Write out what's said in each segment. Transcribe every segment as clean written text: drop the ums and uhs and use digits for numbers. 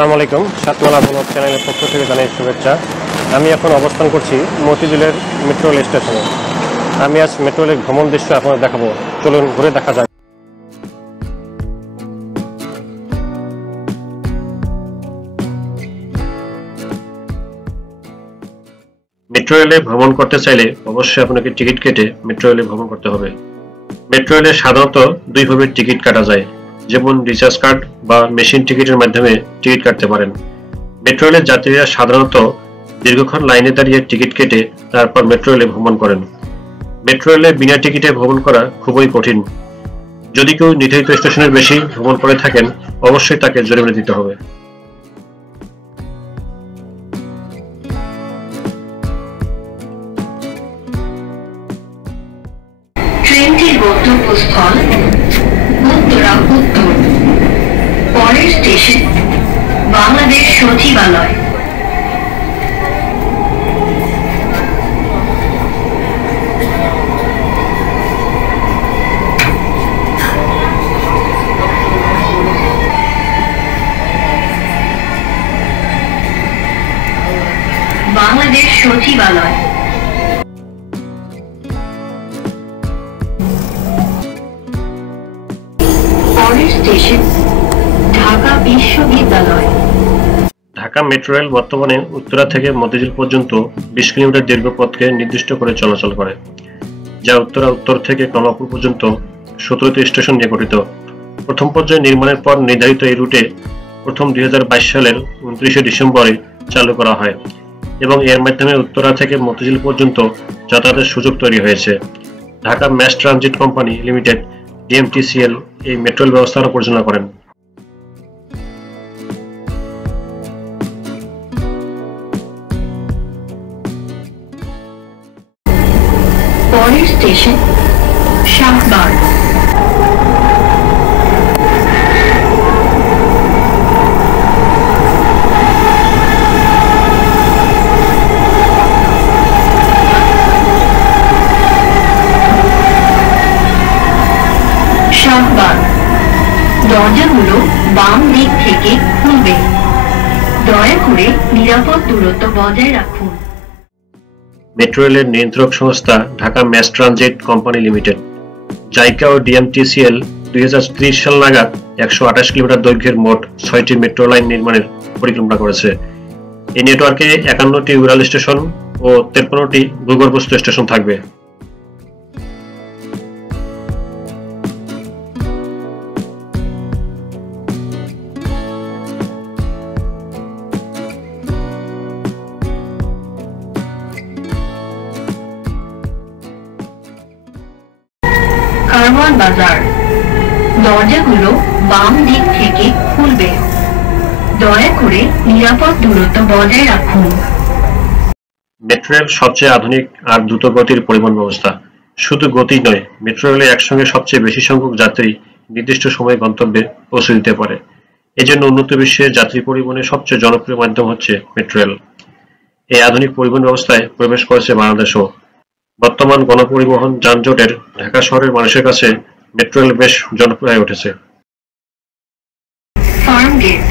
আসসালামু আলাইকুম। সাতমালা ব্লগ চ্যানেলের পক্ষ থেকে জানাই শুভেচ্ছা। আমি এখন অবস্থান করছি মতিঝিলের মেট্রো রেল স্টেশনে। আমি আজ মেট্রো রেলের ভ্রমণ দৃশ্য আপনাদের দেখাবো। চলুন ঘুরে দেখা যাক। মেট্রো রেলে ভ্রমণ করতে চাইলে অবশ্যই আপনাকে টিকিট কেটে মেট্রো রেলে ভ্রমণ করতে হবে। মেট্রো রেলে সাধারণত দুইভাবে টিকিট কাটা যায়, যেমন রিচার্জ কার্ড বা মেশিন টিকিটের মাধ্যমে টিকিট কাটতে পারেন। মেট্রো রেলের যাত্রীরা সাধারণত দীর্ঘক্ষণ লাইনে দাঁড়িয়ে টিকিট কেটে তারপর মেট্রো রেলে ভ্রমণ করেন। মেট্রো রেলে বিনা টিকিটে ভ্রমণ করা খুবই কঠিন। যদি কেউ নির্ধারিত স্টেশনের বেশি ভ্রমণ করে থাকেন, অবশ্যই তাকে জরিমানা দিতে হবে। ট্রেনটির গন্তব্যস্থল উত্তরা উত্তর। পরের স্টেশন বাংলাদেশ সচিবালয়। বাংলাদেশ সচিবালয়। পরের স্টেশন ঢাকা বিশ্ববিদ্যালয়। ঢাকা মেট্রো রেল বর্তমানে উত্তরা থেকে মতিঝিল পর্যন্ত 20 কিলোমিটার দীর্ঘ পথকে নির্দিষ্ট করে চলাচল করে, যা উত্তরা উত্তর থেকে কমলাপুর পর্যন্ত 17টি স্টেশন নিয়ে গঠিত। প্রথম পর্যায়ে নির্মাণের পর নির্ধারিত এই রুটে প্রথম 2022 সালের 29শে ডিসেম্বরে চালু করা হয় এবং এর মাধ্যমে উত্তরা থেকে মতিঝিল পর্যন্ত যাতায়াতের সুযোগ তৈরি হয়েছে। Dhaka mass transit company limited DMTCL এই মেট্রো রেল ব্যবস্থাপনা পরিচালনা করেন। পরের স্টেশন শাহবাগ। শাহবাগ। দরজাগুলো বাম দিক থেকে খুলবে। দয়া করে নিরাপদ দূরত্ব বজায় রাখুন। মেট্রো রেলের নিয়ন্ত্রক সংস্থা Dhaka mass transit company limited. JICA ও DMTCL 2030 সাল নাগাদ 128 কিলোমিটার দৈর্ঘ্যের মোট 6টি মেট্রো লাইন নির্মাণের পরিকল্পনা করেছে। এই নেটওয়ার্কে 51টি উড়াল স্টেশন ও 53টি ভূগর্ভস্থ স্টেশন থাকবে। কারওয়ান বাজার। দরজাগুলো বাম দিক থেকে খুলবে। দয়া করে নিরাপদ দূরত্ব বজায় রাখুন। মেট্রো রেল সবচেয়ে আধুনিক আর দ্রুতগতির পরিবহন ব্যবস্থা। শুধু গতি নয়, মেট্রো রেলে একসঙ্গে সবচেয়ে বেশি সংখ্যক যাত্রী নির্দিষ্ট সময়ে গন্তব্যে পৌঁছে দিতে পারে। এজন্য উন্নত বিশ্বে যাত্রী পরিবহনের সবচেয়ে জনপ্রিয় মাধ্যম হচ্ছে মেট্রো রেল। এই আধুনিক পরিবহন ব্যবস্থায় প্রবেশ করেছে বাংলাদেশও। বর্তমান গণপরিবহন যানজটের ঢাকা শহরের মানুষের কাছে মেট্রো রেল বেশ জনপ্রিয় হয়ে উঠেছে। Farm gate.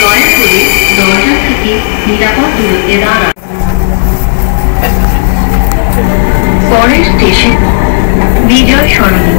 দয়া করে দরজা থেকে নিরাপদ দূরত্বে দাঁড়ান। পরের স্টেশন বিজয় সরণি।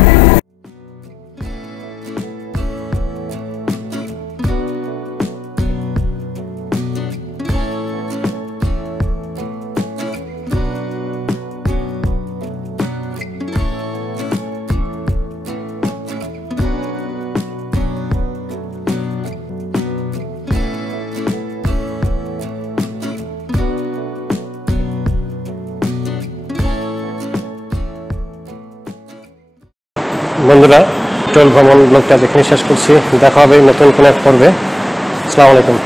বন্ধুরা, মেট্রো রেল ভ্রমণ ব্লগটা এখানে শেষ করছি। দেখা হবে নতুন কোনো এক পর্বে। আসসালামু আলাইকুম।